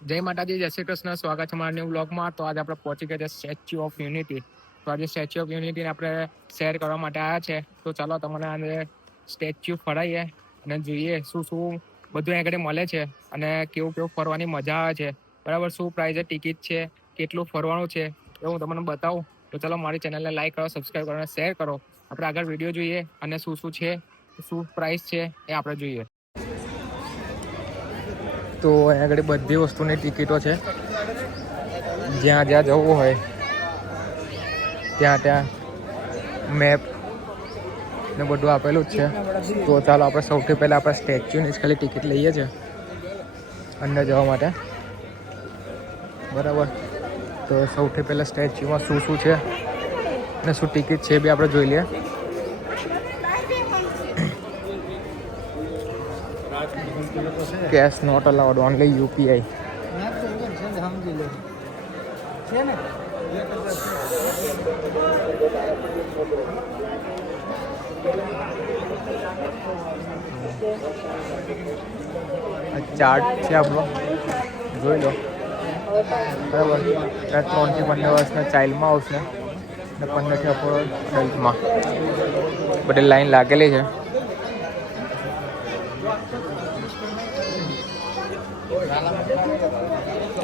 જય માતાજી, જય શ્રી કૃષ્ણ. સ્વાગત છે મારા ન્યૂ બ્લોગમાં. તો આજે આપણે પહોંચી ગયા છે સ્ટેચ્યુ ઓફ યુનિટી. તો આજે સ્ટેચ્યુ ઓફ યુનિટીને આપણે શેર કરવા માટે આવ્યા છે. તો ચાલો તમને આજે સ્ટેચ્યુ ફરાઈએ અને જોઈએ શું શું બધું આગળ મળે છે અને કેવું કેવું ફરવાની મજા આવે છે. બરાબર, શું પ્રાઇઝ ટિકિટ છે, કેટલું ફરવાનું છે એ હું તમને બતાવું. તો ચાલો મારી ચેનલને લાઈક કરો, સબસ્ક્રાઈબ કરો અને શેર કરો. આપણે આગળ વિડીયો જોઈએ અને શું શું છે, શું પ્રાઇસ છે એ આપણે જોઈએ. તો અહીંયા આગળ બધી વસ્તુની ટિકિટો છે. જ્યાં જ્યાં જવું હોય ત્યાં ત્યાં મેપ ને બધું આપેલું જ છે. તો ચાલો આપણે સૌથી પહેલાં આપણે સ્ટેચ્યુની જ ખાલી ટિકિટ લઈએ છીએ અંદર જવા માટે. બરાબર, તો સૌથી પહેલાં સ્ટેચ્યુમાં શું શું છે ને શું ટિકિટ છે એ બી આપણે જોઈ લઈએ. Cash not allowed, only UPI. Chart છે આપણો, જોઈ લો. બરાબર, 3 થી 15 વર્ષના ચાઇલ્ડમાં આવશે ને 15 થી અડલ્ટમાં. બધી લાઈન લાગેલી છે.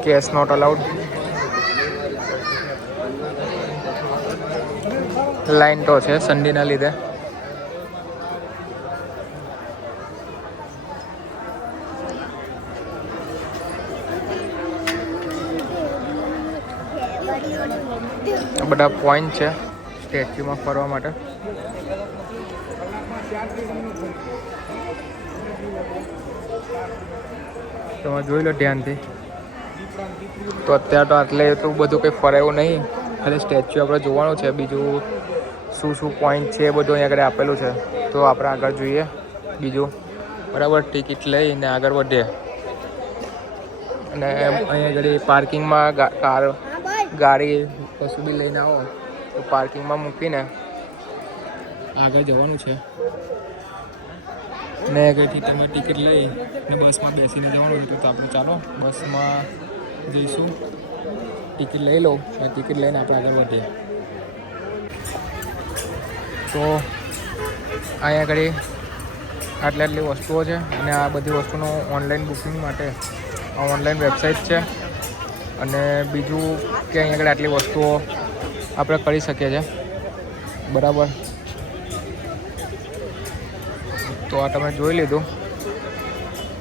Cache not allowed. લાઈન તો છે સન્ડેના લીધે. બધા પોઈન્ટ છે સ્ટેચ્યુમાં ફરવા માટે. તમે જોઈ લો ધ્યાનથી. તો અત્યારે તો આટલે તો બધું કંઈ ફરાયું નહીં, ખાલી સ્ટેચ્યુ આપણે જોવાનું છે. બીજું શું શું પોઈન્ટ છે એ બધું અહીંયા આગળ આપેલું છે. તો આપણે આગળ જોઈએ બીજું. બરાબર, ટિકિટ લઈને આગળ વધીએ. અને અહીંયા આગળ પાર્કિંગમાં ગાડી કશું બી લઈને આવો તો પાર્કિંગમાં મૂકીને આગળ જવાનું છે. ને આગળથી તમે ટિકિટ લઈ ને બસમાં બેસીને જવાનું હતું. તો આપણે ચાલો બસમાં જઈશું. ટિકિટ લઈ લો અને ટિકિટ લઈને આપણે આગળ વધીએ. તો અહીંયા આગળ આટલી વસ્તુઓ છે અને આ બધી વસ્તુનું ઓનલાઈન બુકિંગ માટે ઓનલાઈન વેબસાઇટ છે. અને બીજું કે અહીંયા આગળ આટલી વસ્તુઓ આપણે કરી શકીએ છીએ. બરાબર, તો આ તમે જોઈ લીધું.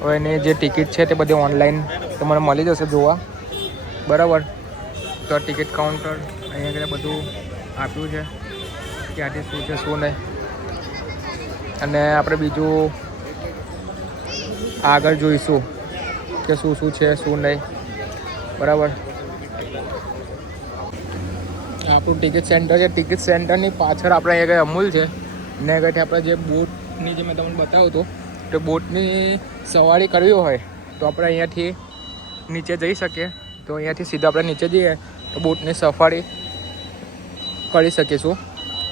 હવે એની જે ટિકિટ છે તે બધી ઓનલાઈન તમારે મળી જશે જોવા. બરાબર, તો ટિકિટ કાઉન્ટર અહીંયા આગળ બધું આપ્યું છે, ક્યાંથી શું છે શું નહીં. અને આપણે બીજું આગળ જોઈશું કે શું શું છે શું નહીં. બરાબર, આપણું ટિકિટ સેન્ટર છે. ટિકિટ સેન્ટરની પાછળ આપણે અહીંયા કંઈ અમૂલ છે ને આગળથી આપણે જે બોટની જે મેં તમને બતાવ્યું હતું તો બોટની સવારી કરવી હોય તો આપણે અહીંયાથી નીચે જઈ શકીએ. તો અહીંયાથી સીધા આપણે નીચે જઈએ તો બોટની સફારી કરી શકીશું.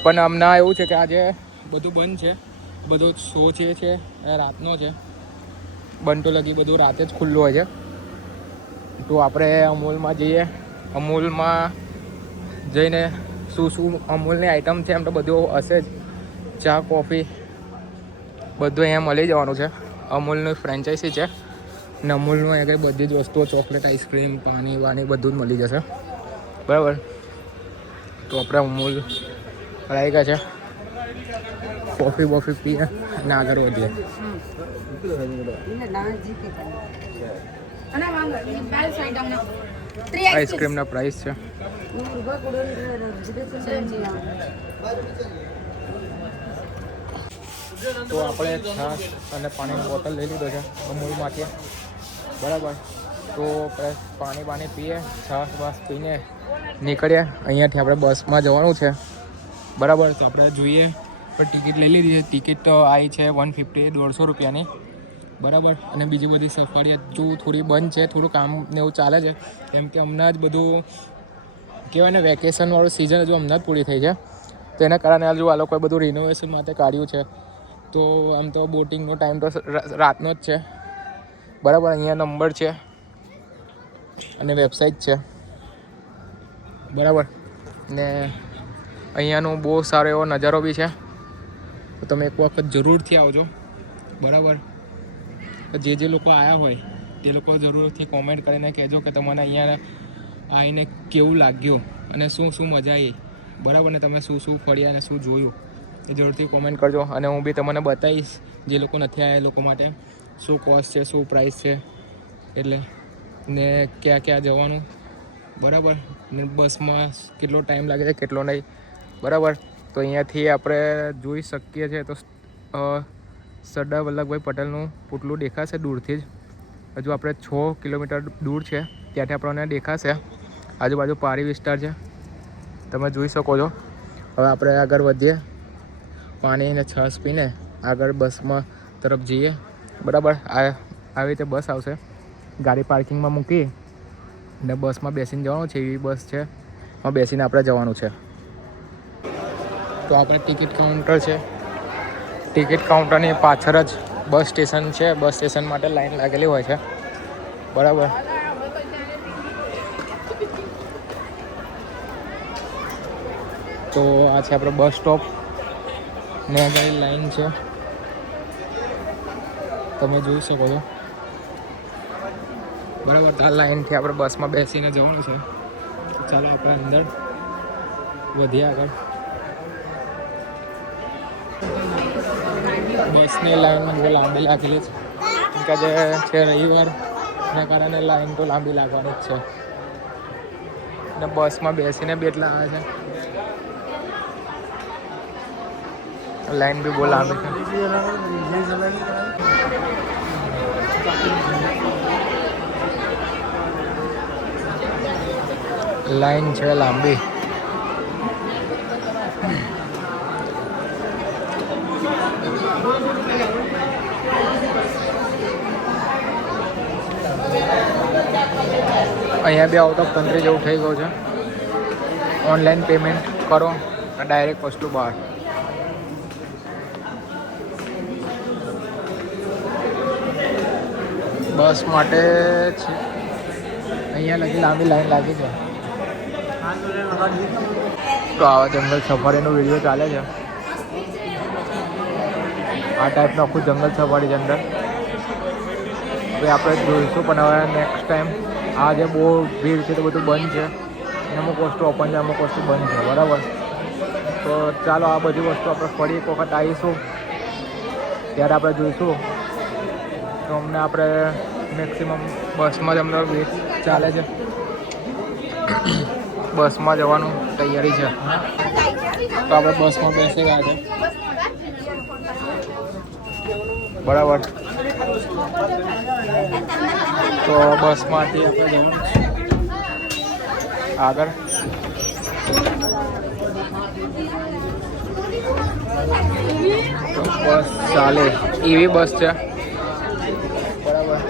પણ હમણાં એવું છે કે આજે બધું બંધ છે. બધો શો જે છે એ રાતનો છે. બંધ તો લગી બધું રાતે જ ખુલ્લું હોય છે. તો આપણે અમૂલમાં જઈએ. અમૂલમાં જઈને શું શું અમૂલની આઈટમ છે એમ તો બધું હશે જ. ચા કોફી બધું અહીંયા મળી જવાનું છે. અમૂલની ફ્રેન્ચાઇઝી છે ને અમૂલનું અહીંયા કંઈ બધી જ વસ્તુઓ, ચોકલેટ, આઈસ્ક્રીમ, પાણી વાણી બધું જ મળી જશે. બરાબર, તો આપણે અમૂલ આવી ગયા છે. કોફી બોફી પીએ અને આગળ વધીએ. આઈસ્ક્રીમના પ્રાઇસ છે. તો આપણે છાશ અને પાણીની બોટલ લઈ લીધો છે અમૂલમાંથી. બરાબર, તો પાણી પીએ, છાશ વાસ પીને નીકળીએ. અહીંયાથી આપણે બસમાં જવાનું છે. બરાબર, તો આપણે જોઈએ. પણ ટિકિટ લઈ લીધી છે. ટિકિટ તો આવી છે 150, 150 રૂપિયાની. બરાબર, અને બીજી બધી સફારી હજુ થોડી બંધ છે. થોડું કામ ને એવું ચાલે છે કેમ કે હમણાં જ બધું કહેવાય ને વેકેશનવાળું સિઝન હજુ હમણાં જ પૂરી થઈ છે. તો એના કારણે હજુ આ લોકોએ બધું રિનોવેશન માટે કાઢ્યું છે. તો આમ તો બોટિંગનો ટાઈમ તો રાતનો જ છે. બરાબર, અહીંયા નંબર છે અને વેબસાઇટ છે, બરાબર. ને અહીંયાનો બહુ સારો એવો નજારો બી છે, તો તમે એક વખત જરૂરથી આવજો, બરાબર. જે લોકો આવ્યા હોય તે લોકો જરૂરથી કોમેન્ટ કરીને કહેજો કે તમને અહીંયા આવીને કેવું લાગ્યું અને શું શું મજા આવી, બરાબર. ને તમે શું શું ફર્યા અને શું જોયું એ જરૂરથી કોમેન્ટ કરજો. અને હું બી તમને બતાવીશ જે લોકો નથી આવ્યા એ લોકો માટે શું કોસ્ટ છે, શું પ્રાઇસ છે, એટલે ને ક્યાં ક્યાં જવાનું, બરાબર. ને બસમાં કેટલો ટાઈમ લાગે છે, કેટલો નહીં, બરાબર. તો અહીંયાથી આપણે જોઈ શકીએ છીએ તો સરદાર વલ્લભભાઈ પટેલનું પુતળું દેખાશે દૂરથી જ. હજુ આપણે 6 કિલોમીટર દૂર છે, ત્યાંથી આપણને દેખાશે. આજુબાજુ પહાડી વિસ્તાર છે, તમે જોઈ શકો છો. હવે આપણે આગળ વધીએ, પાણી અને છાશ પીને આગળ બસમાં તરફ જઈએ, બરાબર. આવી રીતે બસ આવશે, ગાડી પાર્કિંગમાં મૂકી ને બસમાં બેસીને જવાનું છે. એવી બસ છે, એમાં બેસીને આપણે જવાનું છે. તો આપણે ટિકિટ કાઉન્ટર છે, ટિકિટ કાઉન્ટરની પાછળ જ બસ સ્ટેશન છે. બસ સ્ટેશન માટે લાઈન લાગેલી હોય છે, બરાબર. તો આ છે આપણો બસ સ્ટોપ ને આગળ લાઈન છે, તમે જોઈ શકો છો, બરાબર. આ લાઈનથી આપણે બસમાં બેસીને જવાનું છે. ચાલો આપણે અંદર વધીએ આગળ. બસની લાઈન બહુ લાંબી લાગેલી છે, કે જે છે રવિવારના કારણે લાઈન તો લાંબી લાગવાની જ છે. અને બસમાં બેસીને બી એટલા આવે છે, લાઈન બી બહુ લાંબી છે. લાઈન છે લાંબી. અહીંયા બી આઉટ ઓફ કન્ટ્રી જેવું થઈ ગયું છે. ઓનલાઈન પેમેન્ટ કરો અને ડાયરેક્ટ વસ્તુ બહાર. બસ માટે છે અહીંયા લગી લાંબી લાઈન લાગી છે. તો આવા જંગલ સફારીનો વિડીયો ચાલે છે. આ ટાઈપનું આખું જંગલ સફારી છે અંદર. હવે આપણે જોઈશું, પણ હવે નેક્સ્ટ ટાઈમ આ જે બહુ ભીડ છે તો બધું બંધ છે. અમુક વસ્તુ ઓપન છે, અમુક વસ્તુ બંધ છે, બરાબર. તો ચાલો આ બધી વસ્તુ આપણે ફરી એક વખત આવીશું ત્યારે આપણે જોઈશું. તો અમને આપણે મેક્સિમમ બસમાં જ અમને વેટ ચાલે છે, બસમાં જવાનું તૈયારી છે. તો આપણે બસમાં બેસી ગયા છે, બરાબર. તો બસમાંથી આપણે જવાનું આગળ. તો બસ ચાલે એવી બસ છે, બરાબર.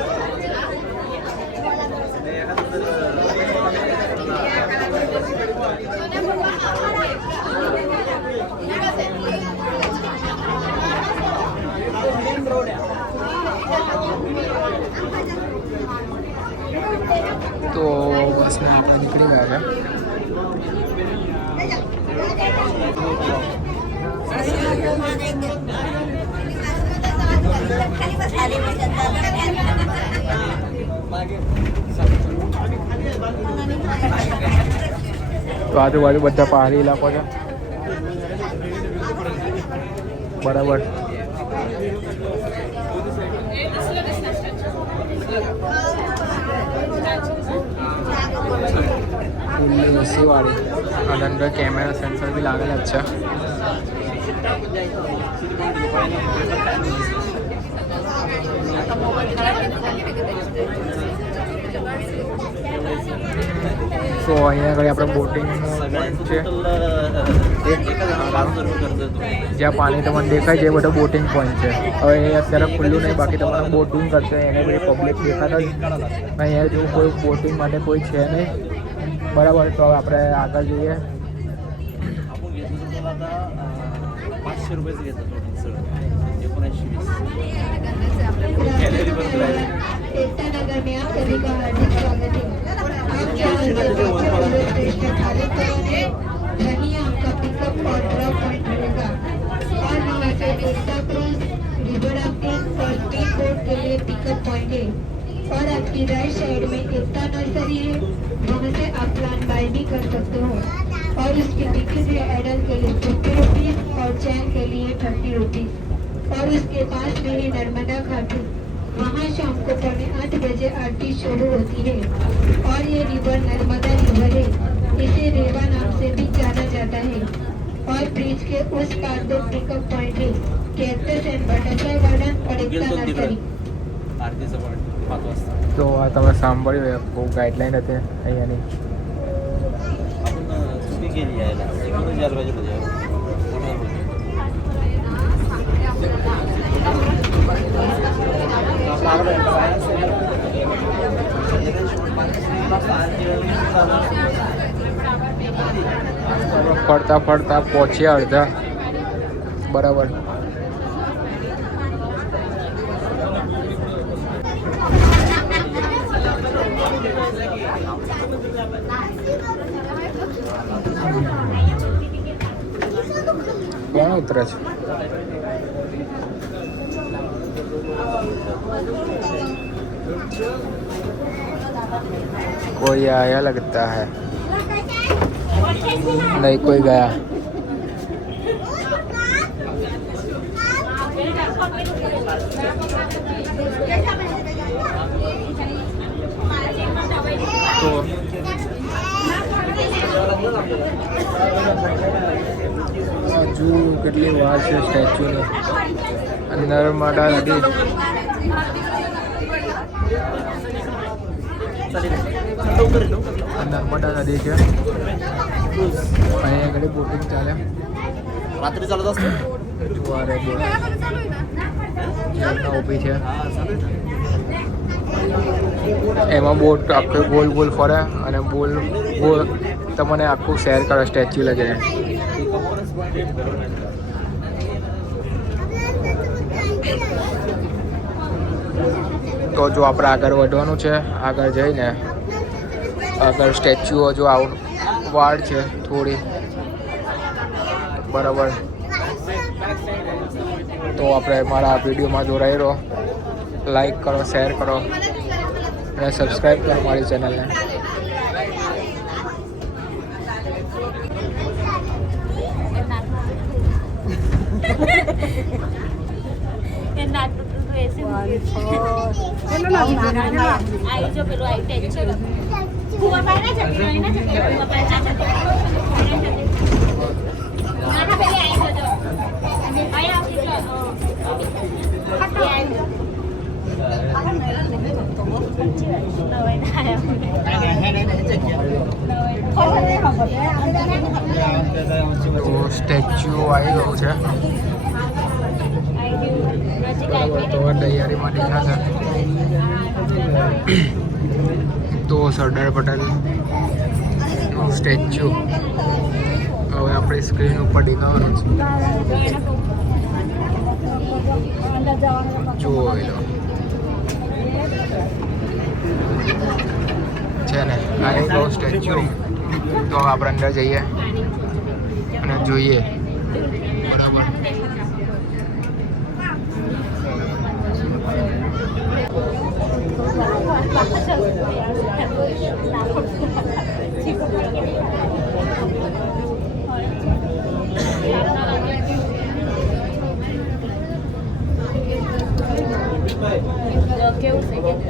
તો બસમાં આપણે નીકળી ગયા છે. તો આજુબાજુ બધા પહાડી ઇલાકો છે, બરાબર. ફૂલની રસીવાળી અને અંદર કેમેરા સેન્સર બી લાગેલા જ છે. તો અહીંયા આગળ આપણે બોટિંગનો પોઈન્ટ છે, જ્યાં પાણી તમને દેખાય છે એ બધો બોટિંગ પોઈન્ટ છે. હવે એ અત્યારે ખુલ્લું નહીં, બાકી તમારે બોટિંગ કરશે એને બધી પબ્લિક દેખાતા જ. અહીંયા જેવું કોઈ બોટિંગ માટે કોઈ છે નહીં, બરાબર. તો હવે આપણે આગળ જઈએ. 500 रुपये घेतात सर 1920 है। और आपकी राइट साइड में एकता नर्सरी है, वहाँ से आप प्लान बाय भी कर सकते हो। और उसकी टिकट है एडल्ट के लिए 50 रुपीज़ और चाइल्ड के लिए 30 रुपीज़। और उसके पास में ही नर्मदा घाट है, वहाँ शाम को 8:30 बजे आरती शुरू होती है। और ये रिवर नर्मदा रिवर है, इसे रेवा नाम से भी जाना जाता है। और ब्रिज के उस पार 2 पिकअप पॉइंट है, कैक्टस एंड बटरफ्लाई गार्डन और एकता नर्सरी। आरतीचं पण 5 वाजता તો આ તમે સાંભળ્યું બહુ ગાઈડલાઈન હતી અહીંયાની. आपण चुकी केली यायला इकडून जायला पाहिजे ફરતા ફરતા પહોંચ્યા અડધા બરાબર. કોણ ઉતરે છે? कोई आया लगता है, नहीं कोई गया. तो હજુ કેટલી વાર છે સ્ટેચ્યુની અંદર. નર્મદા નદી આ નર્મદા નદી છે. અહીંયા આગળ બોટિંગ ચાલે. रात्री चालत असतं જુવારે બોટ ઊભી છે. એમાં બોટ આખું ગોલ ગોલ ફરે અને ગોલ ગોલ તમને આખું શેર કરે સ્ટેચ્યુ લગીને. તો જો આપણે આગળ વધવાનું છે. આગળ જઈને આગળ સ્ટેચ્યુ જો વાડ છે થોડી બરાબર. તો આપણે મારા વિડીયોમાં જોડાઈ રહો, લાઈક કરો, શેર કરો અને સબસ્ક્રાઈબ કરો મારી ચેનલને. તો સ્ટેચ્યુ આવી ગયું છે બરાબર. તો તૈયારીમાં દેખાશે તો સરદાર પટેલનું સ્ટેચ્યુ હવે આપણી સ્ક્રીન ઉપર દેખાવાનું છે. જુઓ એ લો છે ને આ એક સ્ટેચ્યુ. તો આપણે અંદર જઈએ અને જોઈએ બરાબર. કેવું છે આપણે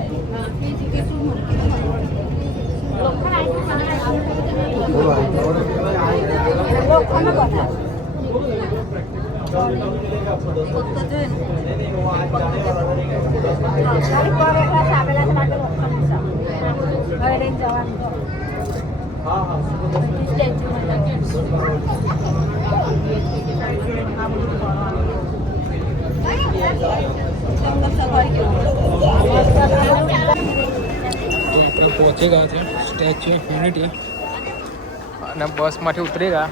પહોંચી ગયા છે સ્ટેચ્યુ ઓફ યુનિટી અને બસમાંથી ઉતરી ગયા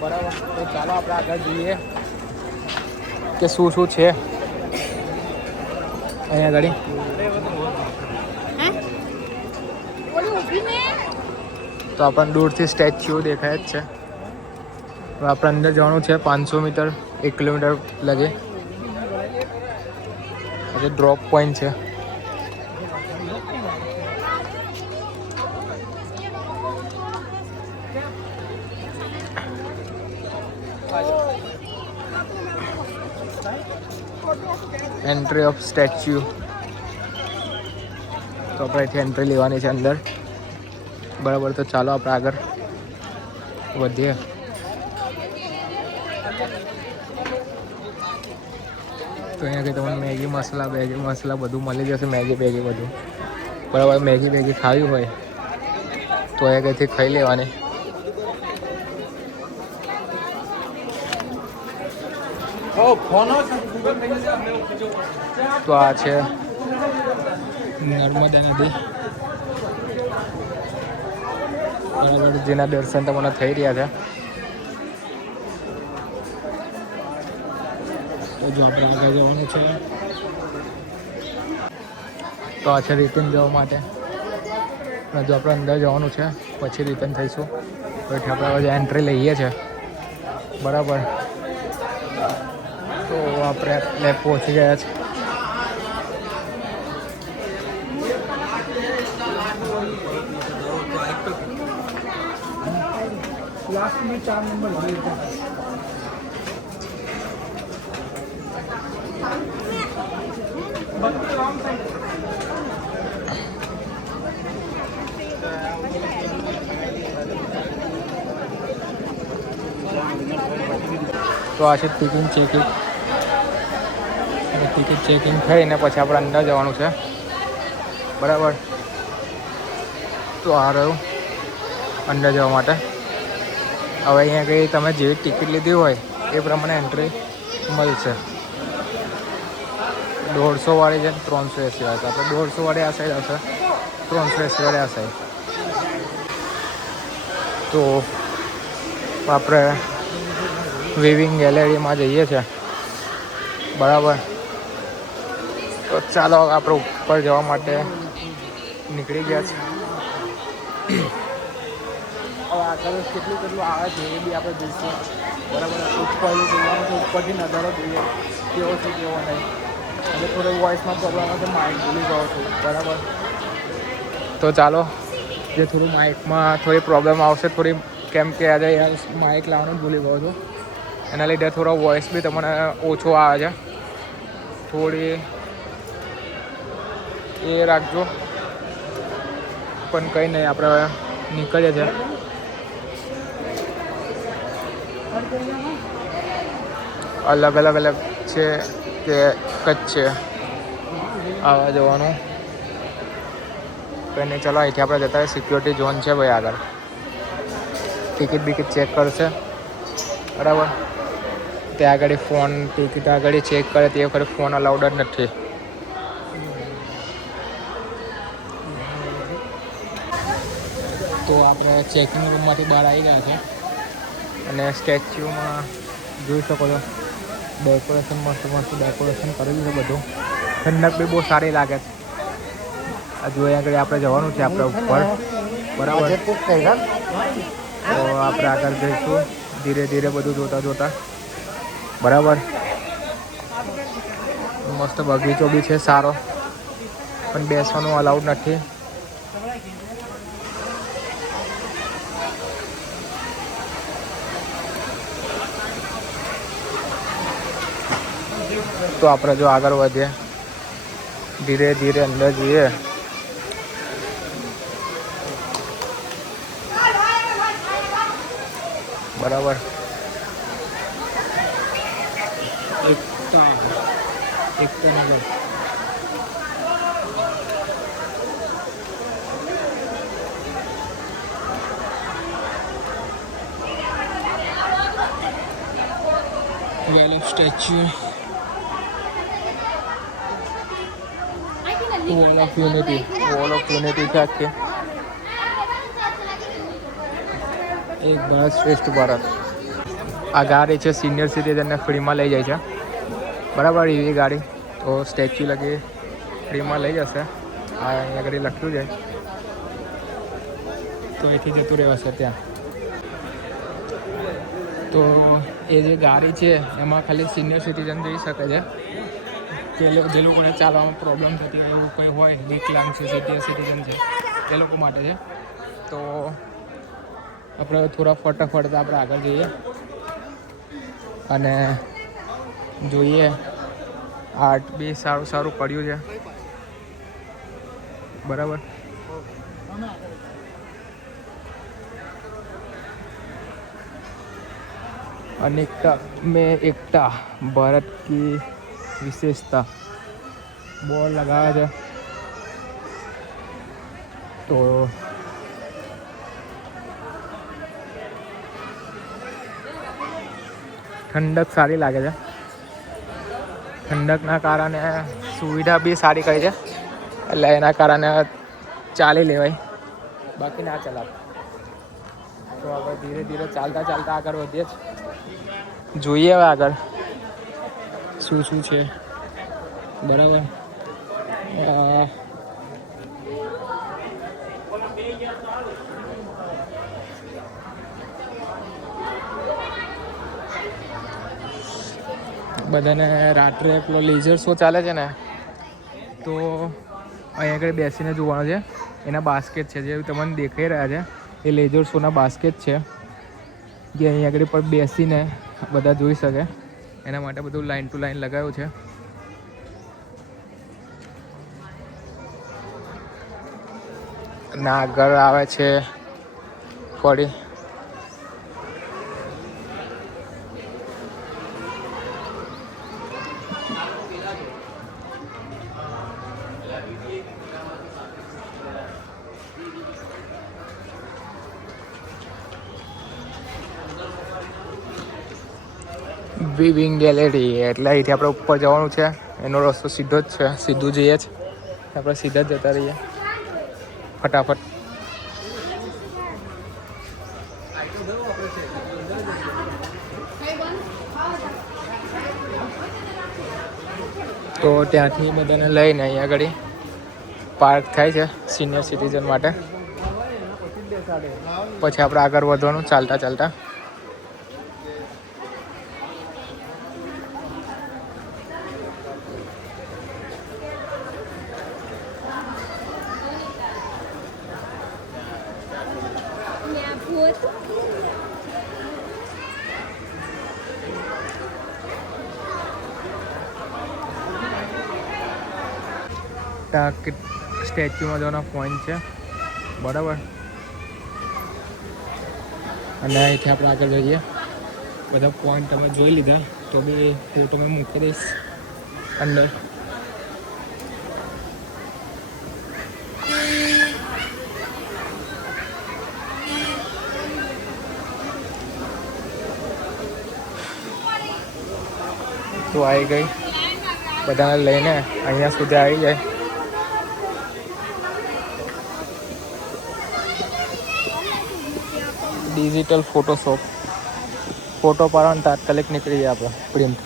બરાબર. તો ચાલો આપણે આગળ જોઈએ કે શું શું છે અહીંયા આગળ. તો આપણને દૂરથી સ્ટેચ્યુ દેખાય જ છે. હવે આપણે અંદર જવાનું છે 500 મીટર 1 કિલોમીટર લગે. જે ડ્રોપ પોઈન્ટ છે. Entry of statue. તો આપણે અહીંથી એન્ટ્રી લેવાની છે અંદર. બરાબર, તો ચાલો આપણે આગળ વધીએ. તો અહીંયા કંઈ તમને મેગી મસાલા બધું મળી જશે. મેગી બધું બરાબર. મેગી ખાવી હોય તો અહીંયા કંઈથી ખાઈ લેવાની. તો આ છે નર્મદા નદી બરાબર, જેના દર્શન તમને થઈ રહ્યા છે. તો જો આપણે આગળ જવાનું છે. તો આ છે રિટર્ન જવા માટે. જો આપણે અંદર જવાનું છે પછી રિટર્ન થઈશું. તો એટલે આપણે હવે એન્ટ્રી લઈએ છીએ. બરાબર, તો આપણે પહોંચી ગયા છે. लास्ट में 4 नंबर તો આ છે ટિકિટ ચેકિંગ થઈને પછી આપણે અંદર જવાનું છે. બરાબર, તો આ રહ્યું અંદર જવા માટે. હવે અહીંયા કંઈ તમે જેવી ટિકિટ લીધી હોય એ પ્રમાણે એન્ટ્રી મળશે. 150 વાળી છે, 380 વાળી. આપણે 150 વાળી આ સાઈડ આવશે, 380 વાળી આ સાઈડ. તો આપણે વિવિંગ ગેલેરીમાં જઈએ છીએ. બરાબર, તો ચાલો આપણે ઉપર જવા માટે નીકળી ગયા છે. હવે આગળ કેટલું આવે છે એ બી આપણે જોઈશું. બરાબર, ઉપર જોવાનું છે, ઉપરથી નજારો જોઈએ કેવો છે કેવો નહીં. એટલે થોડો વોઇસમાં પ્રોબ્લેમ હશે, માઇક ભૂલી ગયો છું. બરાબર, તો ચાલો, જે થોડું માઇકમાં થોડી પ્રોબ્લેમ આવશે થોડી, કેમ કે આજે માઇક લાવવાનું જ ભૂલી ગયો છું. એના લીધે થોડો વોઇસ બી તમને ઓછો આવે છે. થોડી એ રાખજો, પણ કંઈ નહીં, આપણે નીકળીએ છીએ. અલગ છે કે કચ્છ છે આવવા જવાનું. કંઈ નહીં, ચાલો અહીંથી આપણે જતા રહીએ. સિક્યોરિટી ઝોન છે ભાઈ આગળ. ટિકિટ ચેક કરશે. બરાબર, ત્યાં આગળ ફોન ટિકિટ આગળ ચેક કરે તે વખતે ફોન અલાઉડ જ નથી. તો આપણે ચેકિંગ રૂમમાંથી બહાર આવી ગયા છે અને સ્ટેચ્યુમાં જોઈ શકો છો ડેકોરેશન મસ્ત ડેકોરેશન કરેલું છે બધું. ઠંડક બી બહુ સારી લાગે છે. હજુ અહીંયા આગળ આપણે જવાનું છે આપણે ઉપર. બરાબર, તો આપણે આગળ જઈશું ધીરે બધું જોતા. બરાબર, મસ્ત બગીચો બી છે સારો, પણ બેસવાનું અલાઉડ નથી. તો આપણે જો આગળ વધીએ, ધીરે અંદર જઈએ. બરાબર, એકતા નગર. સ્ટેચ્યુ વોલ ઓફ યુનિટી છે આખી. એક ભારત શ્રેષ્ઠ ભારત. આ ગાડી છે સિનિયર સિટીઝનને ફ્રીમાં લઈ જાય છે. બરાબર, એવી ગાડી. તો સ્ટેચ્યુ લગી ફ્રીમાં લઈ જશે. આ અહીંયા આગળ લખ્યું છે, તો અહીંથી જતું રહેવાશે ત્યાં. તો એ જે ગાડી છે એમાં ખાલી સિનિયર સિટીઝન જઈ શકે છે. કે જે લોકોને ચાલવામાં પ્રોબ્લેમ થતી હોય એવું કંઈ હોય, વિકલાંગ છે, સિનિયર સિટીઝન છે, એ લોકો માટે છે. તો આપણે થોડા ફટાફટ આપણે આગળ જઈએ અને જોઈએ. આર્ટ બી સારું સારું પડ્યું છે, બરાબર. अनेकता में एकता, भारत की विशेषता बोर्ड लगाया है. તો ઠંડક સારી લાગે છે. ઠંડકના કારણે સુવિધા બી સારી કરી છે, એટલે એના કારણે ચાલી લેવાય, બાકી ના ચલાવ. તો આપણે ધીરે ધીરે ચાલતા ચાલતા આગળ વધીએ જ. જોઈએ હવે આગળ શું શું છે, બરાબર. બધાને રાત્રે પેલો લેઝર શો ચાલે છે ને, તો અહીંયા આગળ બેસીને જોવાનું છે. એના બાસ્કેટ છે જે તમને દેખાઈ રહ્યા છે, એ લેઝર શોના બાસ્કેટ છે જે અહીંયા આગળ પર બેસીને બધા જોઈ શકે. એના માટે બધું લાઈન ટુ લાઈન લગાવ્યું છે. ના આગળ આવે છે ફરી વિવિંગ ગેલેરી, એટલે અહીંથી આપણે ઉપર જવાનું છે. એનો રસ્તો સીધો જ છે, સીધું જઈએ જ આપણે, સીધા જ જતા રહીએ ફટાફટ. તો ત્યાંથી બધાને લઈને અહીંયા આગળ પાર્ક થાય છે સિનિયર સિટીઝન માટે. પછી આપણે આગળ વધવાનું ચાલતા ચાલતા. સ્ટેચ્યુમાં જવાનો પોઈન્ટ છે, બરાબર. અને અહીંથી આપણે આગળ જઈએ. બધા પોઈન્ટ તમે જોઈ લીધા, તો બી ફોટો મેં મૂકી દઈશ અંદર. તો આવી ગઈ, બધાને લઈને અહીંયા સુધી આવી જાય. ડિજિટલ ફોટોશોપ, ફોટો પાડવાનો તાત્કાલિક નીકળી જાય આપણે પ્રિન્ટ.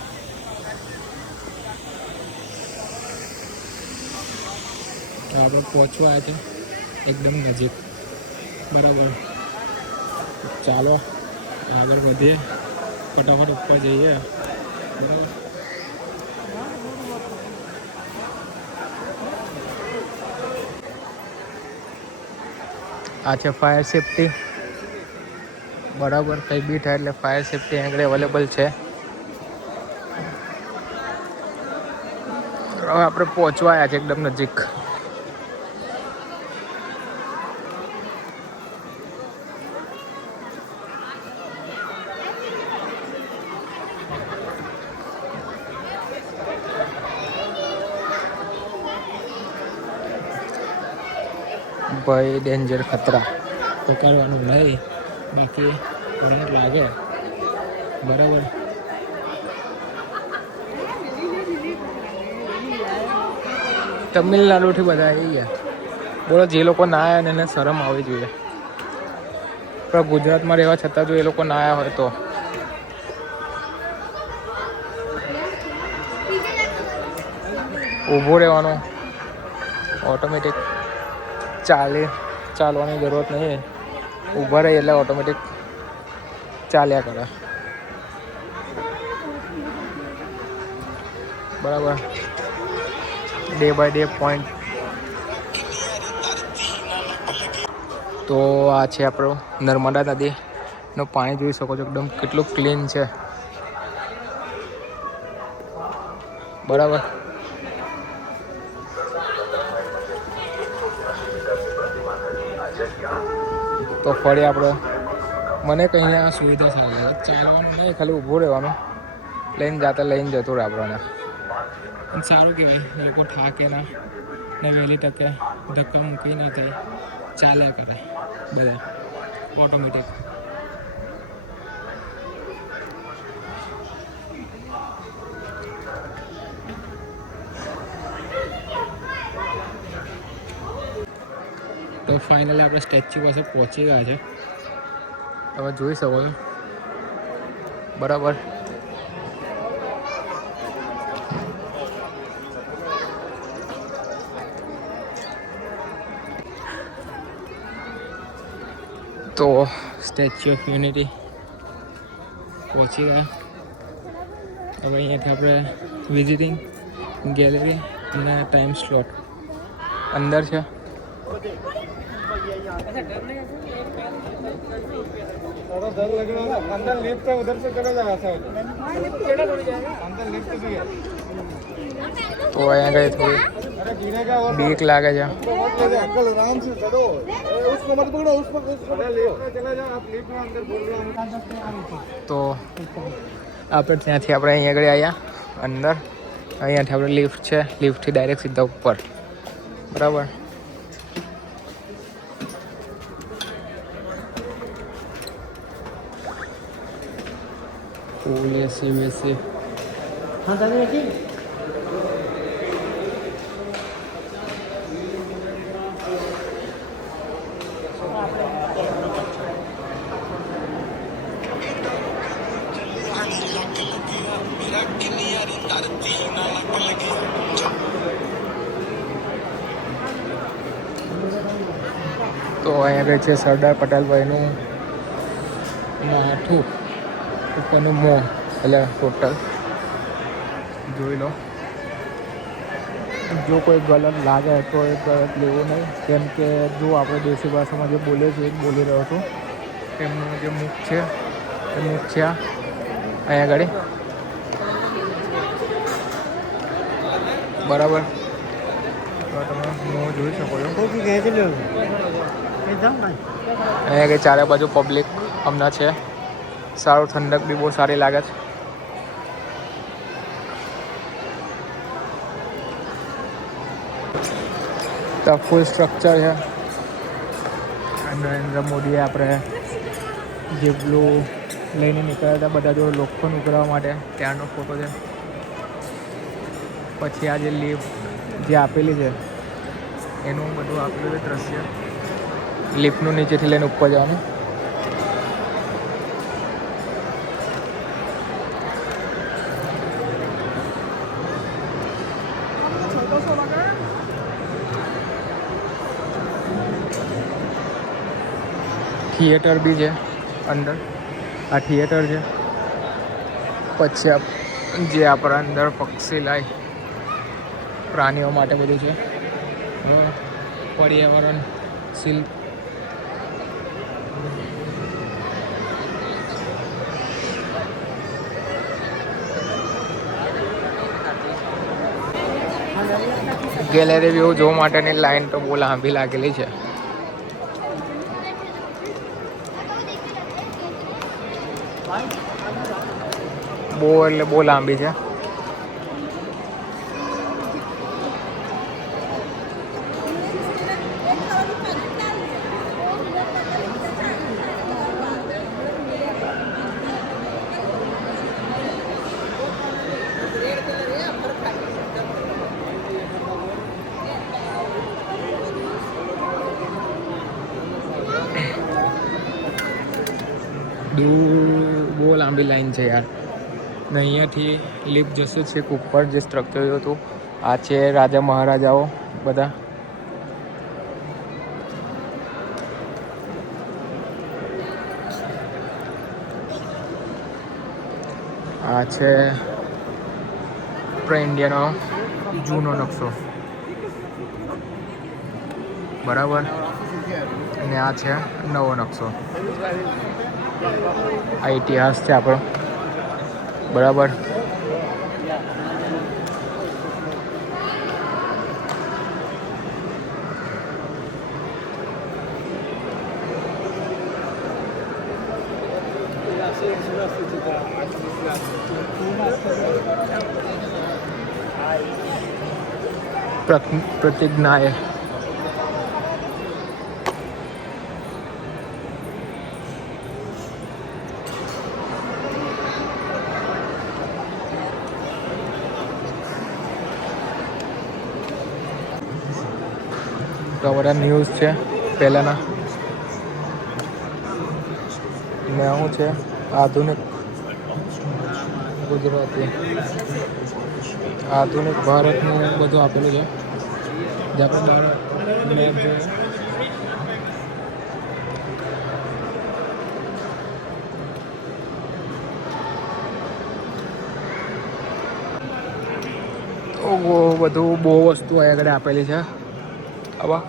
આપણે પહોંચવા છે એકદમ નજીક, બરાબર. ચાલો આગળ વધીએ, ફટાફટ ઉપર જઈએ, બરાબર. આ છે ફાયર સેફ્ટી, બરાબર. કંઈ બી થાય એટલે ફાયર સેફ્ટી આગળ અવેલેબલ છે. હવે આપણે પહોંચવા આવ્યા છે એકદમ નજીક. ભાઈ ડેન્જર, ખતરા તો કરવાનું નહીં, બાકી કરંટ લાગે, બરાબર. તમિલનાડુથી બધા આવી ગયા, બોલો. જે લોકો ના આવ્યા ને એને શરમ આવવી જોઈએ, પણ ગુજરાતમાં રહેવા છતાં જો એ લોકો ના આવ્યા હોય તો ઊભું રહેવાનું, ઓટોમેટિક ચાલવાની જરૂરત નહીં, ઊભા રહી એટલે ઓટોમેટિક ચાલ્યા કરે, બરાબર. Day by day point. તો આ છે આપણો નર્મદા નદીનું પાણી, જોઈ શકો છો એકદમ કેટલું ક્લીન છે. બરાબર. તો ફરી આપણે મને કંઈ અહીંયા સુવિધા સારી લાગે. ચાલવાનું નહીં, ખાલી ઊભું રહેવાનું, લઈને જતું રહે આપણને. અને સારું કહેવાય, લોકો થાકે ના ને વહેલી તકે ધક્કા મૂકી નહીં થાય, ચાલ્યા કરે બધા ઓટોમેટિક. તો ફાઇનલી આપણે સ્ટેચ્યુ પાસે પહોંચી ગયા છે, તમે જોઈ શકો છો. બરાબર. તો સ્ટેચ્યુ ઓફ યુનિટી પહોંચી ગયા. હવે અહીંયાથી આપણે વિઝિટિંગ ગેલેરી અને ટાઈમ સ્લોટ અંદર છે. अंदर लिफ्ट है, उधर से चला जाएगा ऐसा अंदर लिफ्ट भी है. તો અહીંયા ગઈ થોડી अरे गिरेगा और બીક લાગે છે. अंकल आराम से चलो, उसको मत पकड़ो, उसको चला जाओ आप लिफ्ट में अंदर बोल रहा हूँ. તો આપણે ત્યાંથી આપણે અહીંયા આગળ આવ્યા અંદર. અહીંયાથી આપણે લિફ્ટ છે, લિફ્ટથી ડાયરેક્ટ સીધા ઉપર. બરાબર. એસી વેસી हाँ दादा बेटी તો અહીંયા આગળ છે સરદાર પટેલભાઈનું માથું ઉપરનું મોં, એટલે ટોટલ જોઈ લો. જો કોઈ ગલત લાગે તો એ ગલત લેવું નહીં, કેમ કે જો આપણે દેશી ભાષામાં જે બોલે છે એ જ બોલી રહ્યો છું. એમનું જે મુખ છે એ મુખ છે અહીંયા આગળ. બરાબર. તો તમે મોં જોઈ શકો છો. અહીંયા આગળ ચારે બાજુ પબ્લિક હમણાં છે. સારું, ઠંડક બી બહુ સારી લાગે છે. તો ફૂલ સ્ટ્રક્ચર છે. નરેન્દ્ર મોદીએ આપણે જે બ્લુ લઈને નીકળ્યા હતા બધા જોડે લોખંડ ઉઘરાવવા માટે, ત્યારનો ફોટો છે. પછી આ જે લિફ્ટ જે આપેલી છે એનું બધું આપેલું છે દ્રશ્ય. લિફ્ટનું નીચેથી લઈને ઉપર જવાનું. થિયેટર બી છે અંદર. આ થિયેટર છે. પછી જે આપણા અંદર પક્ષી લાય પ્રાણીઓ માટે બધું છે. પર્યાવરણ શીલ ગેલેરી વ્યૂ જોવા માટેની લાઈન તો બહુ લાંબી લાગેલી છે. બહુ એટલે બહુ લાંબી છે. બહુ લાંબી લાઈન છે યાર. ને અહીંયાથી લિફ્ટ જશે છેક ઉપર જે સ્ટ્રક્ચર હતું. આ છે રાજા મહારાજાઓ બધા. આ છે આપણા ઇન્ડિયાનો જૂનો નકશો. બરાબર. અને આ છે નવો નકશો. આ ઇતિહાસ છે આપણો. બરાબર. પ્રતિજ્ઞાએ તો બધા ન્યૂઝ છે પહેલાંના. ને શું છે આધુનિક ગુજરાતી, આધુનિક ભારતનું બધું આપેલું છે. જે આપણે બહાર મેપ જોઈએ. તો બધું બહુ વસ્તુ આગળ આપેલી છે. આવા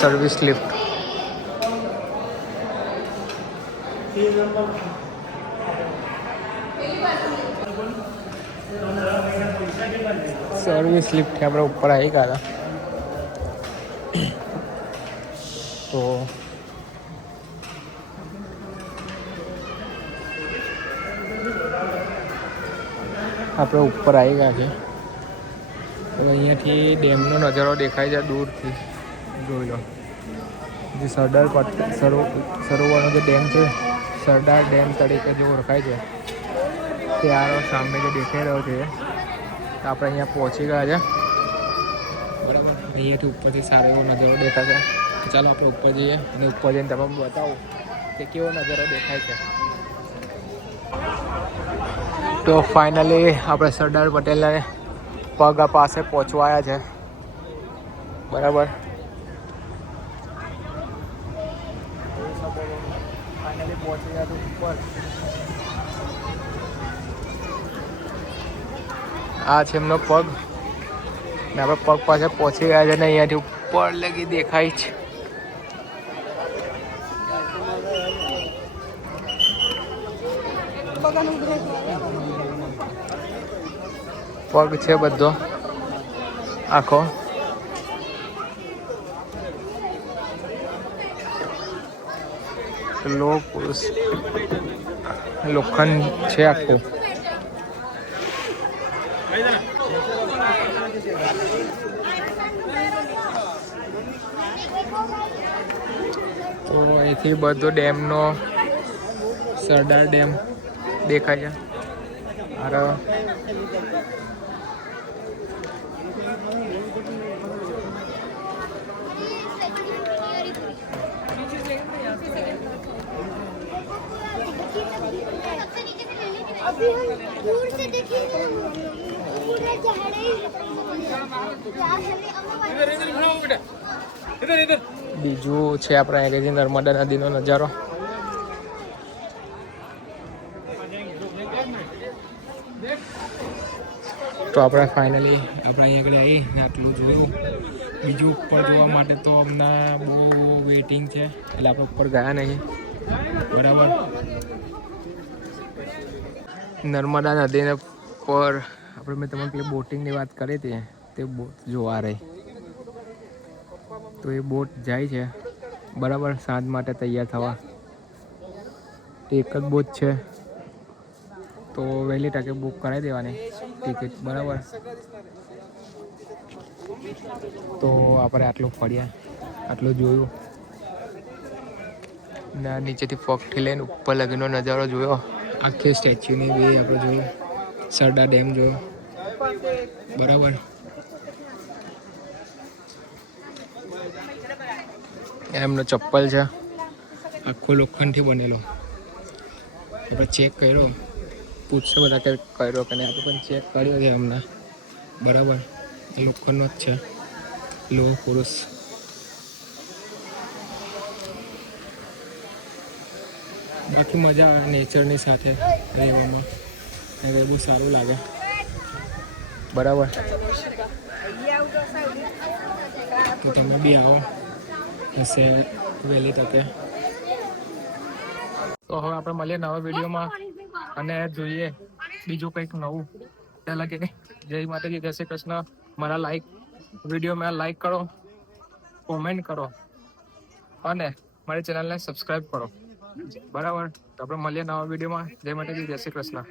સર્વિસ લિફ્ટ. સર્વિસ લિફ્ટથી આપણે ઉપર આવી ગયા હતા. તો આપણે ઉપર આવી ગયા છે. તો અહીંયાથી ડેમનો નજારો દેખાય છે દૂરથી. જોઈ લો. જે સરદાર સરોવરનો જે ડેમ છે, સરદાર ડેમ તરીકે જે ઓળખાય છે, તે આ સામે જે દેખાઈ રહ્યો છે. તો આપણે અહીંયા પહોંચી ગયા છે. બરાબર. અહીંયાથી ઉપરથી સારો એવો નજારો દેખાશે. ચાલો આપણે ઉપર જઈએ અને ઉપર જઈને તમને બતાવું કે કેવો નજારો દેખાય છે. તો ફાઇનલી આપણે સરદાર પટેલના પગ પાસે પહોંચવા આવ્યા છે. બરાબર. ફાઇનલી પહોંચી ગયા ઉપર. આ છે એમનો પગ ને આપણે પગ પાસે પહોંચી ગયા છે ને અહીંયાથી ઉપર લગી દેખાય છે. પગ છે બધો આખો. લોખંડ છે આખું. તો અહીંથી બધો ડેમનો સરદાર ડેમ દેખાય છે. અરે अभी हम दूर से देखें पूरा બીજું છે આપણા અહીંયા નર્મદા નદીનો નજારો. તો આપણે ફાઇનલી આપણે અહીંયા આગળ આવી ને આટલું જોયું. બીજું ઉપર જોવા માટે તો હમણાં બહુ વેઇટિંગ છે, એટલે આપણે ઉપર ગયા નહીં. બરાબર. નર્મદા નદીને પર આપણે મેં તમને પેલી બોટિંગની વાત કરી હતી, તે બોટ જોવા રહી. તો એ બોટ જાય છે. બરાબર. સાંજ માટે તૈયાર થવા. એક જ બોટ છે, તો વહેલી તકે બુક કરાવી દેવાની ટિકિટ. બરાબર. તો આપણે આટલું ફર્યા, આટલું જોયું ને નીચેથી પગથી લઈને ઉપર લગીનો નજારો જોયો. આખી સ્ટેચ્યુની બી આપણે જોયું. સરદાર ડેમ જોયો. બરાબર. એમનો ચપ્પલ છે આખો લોખંડથી બનેલો. આપણે ચેક કર્યો, પૂછશો બધા કે કર્યો કે નહીં. આપણે પણ ચેક કર્યો છે હમણાં. બરાબર. એ લોખંડનો જ છે. લોહ પુરુષ. બાકી મજા આવે નેચરની સાથે રહેવામાં, એ બહુ સારું લાગે. બરાબર, તો તમે બી આવો હશે વહેલી તકે. તો હવે આપણે મળીએ નવા વિડીયોમાં અને જોઈએ બીજું કંઈક નવું. ત્યાં લગે જય માતાજી, જય શ્રી કૃષ્ણ. મારા વિડીયોમાં લાઈક કરો, કોમેન્ટ કરો અને મારી ચેનલને સબસ્ક્રાઈબ કરો. બરાબર, તો આપણે મળીએ નવા વિડીયોમાં. જય માતાજી, જય શ્રી કૃષ્ણ.